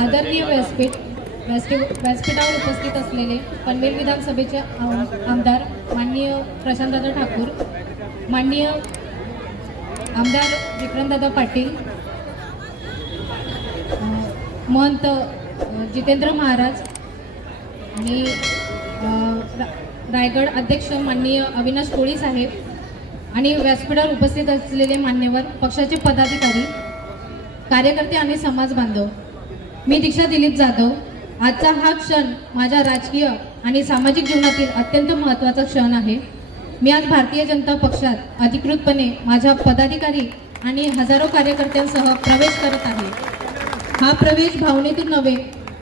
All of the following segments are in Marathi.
आदरणीय व्यासपीठावर उपस्थित असलेले पनवेल विधानसभेचे आमदार माननीय प्रशांतदादा ठाकूर, माननीय आमदार विक्रमदादा पाटील, महंत जितेंद्र महाराज आणि रायगड अध्यक्ष माननीय अविनाश कोळी साहेब आणि व्यासपीठावर उपस्थित असलेले मान्यवर, पक्षाचे पदाधिकारी, कार्यकर्ते आणि समाज बांधव, मी दीक्षा दिलीप जाधव. आजचा हा क्षण माझ्या राजकीय आणि सामाजिक जीवनातील अत्यंत महत्त्वाचा क्षण आहे. मी आज भारतीय जनता पक्षात अधिकृतपणे माझ्या पदाधिकारी आणि हजारो कार्यकर्त्यांसह प्रवेश करत आहे. हा प्रवेश भावनेतून नव्हे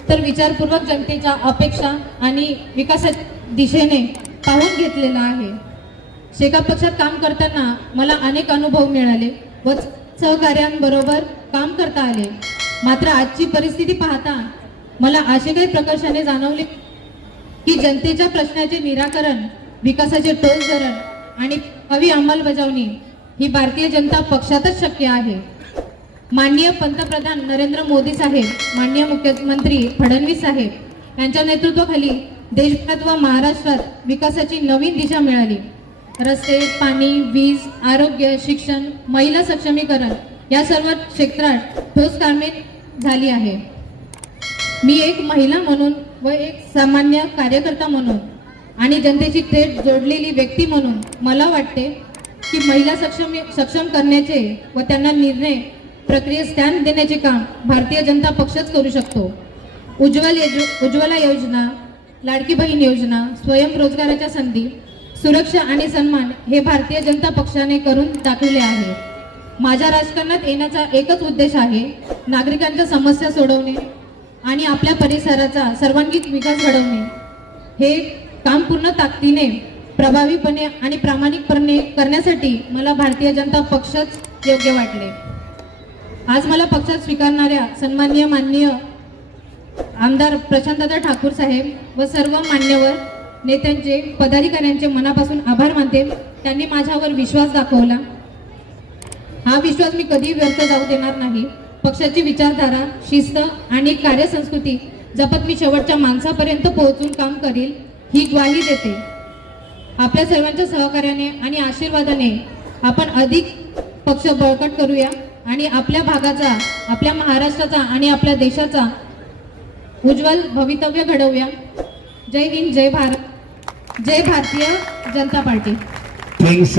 तर विचारपूर्वक जनतेच्या अपेक्षा आणि विकासाच्या दिशेने पाहून घेतलेला आहे. शेका पक्षात काम करताना मला अनेक अनुभव मिळाले व सहकार्यांबरोबर काम करता आले. मात्र आजची परिस्थिती पाहता मला असे काही प्रकर्षाने जाणवले की जनतेच्या प्रश्नाचे निराकरण, विकासाचे ठोस धोरण आणि हवी अंमलबजावणी ही भारतीय जनता पक्षातच शक्य आहे. माननीय पंतप्रधान नरेंद्र मोदी साहेब, माननीय मुख्यमंत्री फडणवीस साहेब यांच्या नेतृत्वाखाली देशभरात व महाराष्ट्रात विकासाची नवीन दिशा मिळाली. रस्ते, पाणी, वीज, आरोग्य, शिक्षण, महिला सक्षमीकरण या सर्व क्षेत्रात ठोस कामे झाली आहे. मी एक महिला म्हणून व एक सामान्य कार्यकर्ता म्हणून आणि जनतेची थेट जोडलेली व्यक्ती म्हणून मला वाटते की महिला सक्षम करण्याचे व त्यांना निर्णय प्रक्रियेस स्थान देण्याचे काम भारतीय जनता पक्षच करू शकतो. उज्ज्वला योजना, लाडकी बहीण योजना, स्वयंरोजगाराच्या संधी, सुरक्षा आणि सन्मान हे भारतीय जनता पक्षाने करून दाखवले आहे. माझ्या राजकारणात येण्याचा एकच उद्देश आहे, नागरिकांच्या समस्या सोडवणे आणि आपल्या परिसराचा सर्वांगीण विकास घडवणे. हे काम पूर्ण ताकदीने, प्रभावीपणे आणि प्रामाणिकपणे करण्यासाठी मला भारतीय जनता पक्षच योग्य वाटले. आज मला पक्षात स्वीकारणाऱ्या सन्माननीय माननीय आमदार प्रशांतदादा ठाकूर साहेब व सर्व मान्यवर नेत्यांचे, पदाधिकाऱ्यांचे मनापासून आभार मानते. त्यांनी माझ्यावर विश्वास दाखवला. हा विश्वास मी कधी व्यर्थ जाऊ देणार नाही. पक्षाची विचारधारा, शिस्त आणि कार्यसंस्कृती जपत मी शेवटच्या माणसापर्यंत पोहोचून काम करील ही ग्वाही देते. आपल्या सर्वांच्या सहकार्याने आणि आशीर्वादाने आपण अधिक पक्ष बळकट करूया आणि आपल्या भागाचा, आपल्या महाराष्ट्राचा आणि आपल्या देशाचा उज्ज्वल भवितव्य घडवूया. जय हिंद, जय भारत, जय भारतीय जनता पार्टी. थँक्स.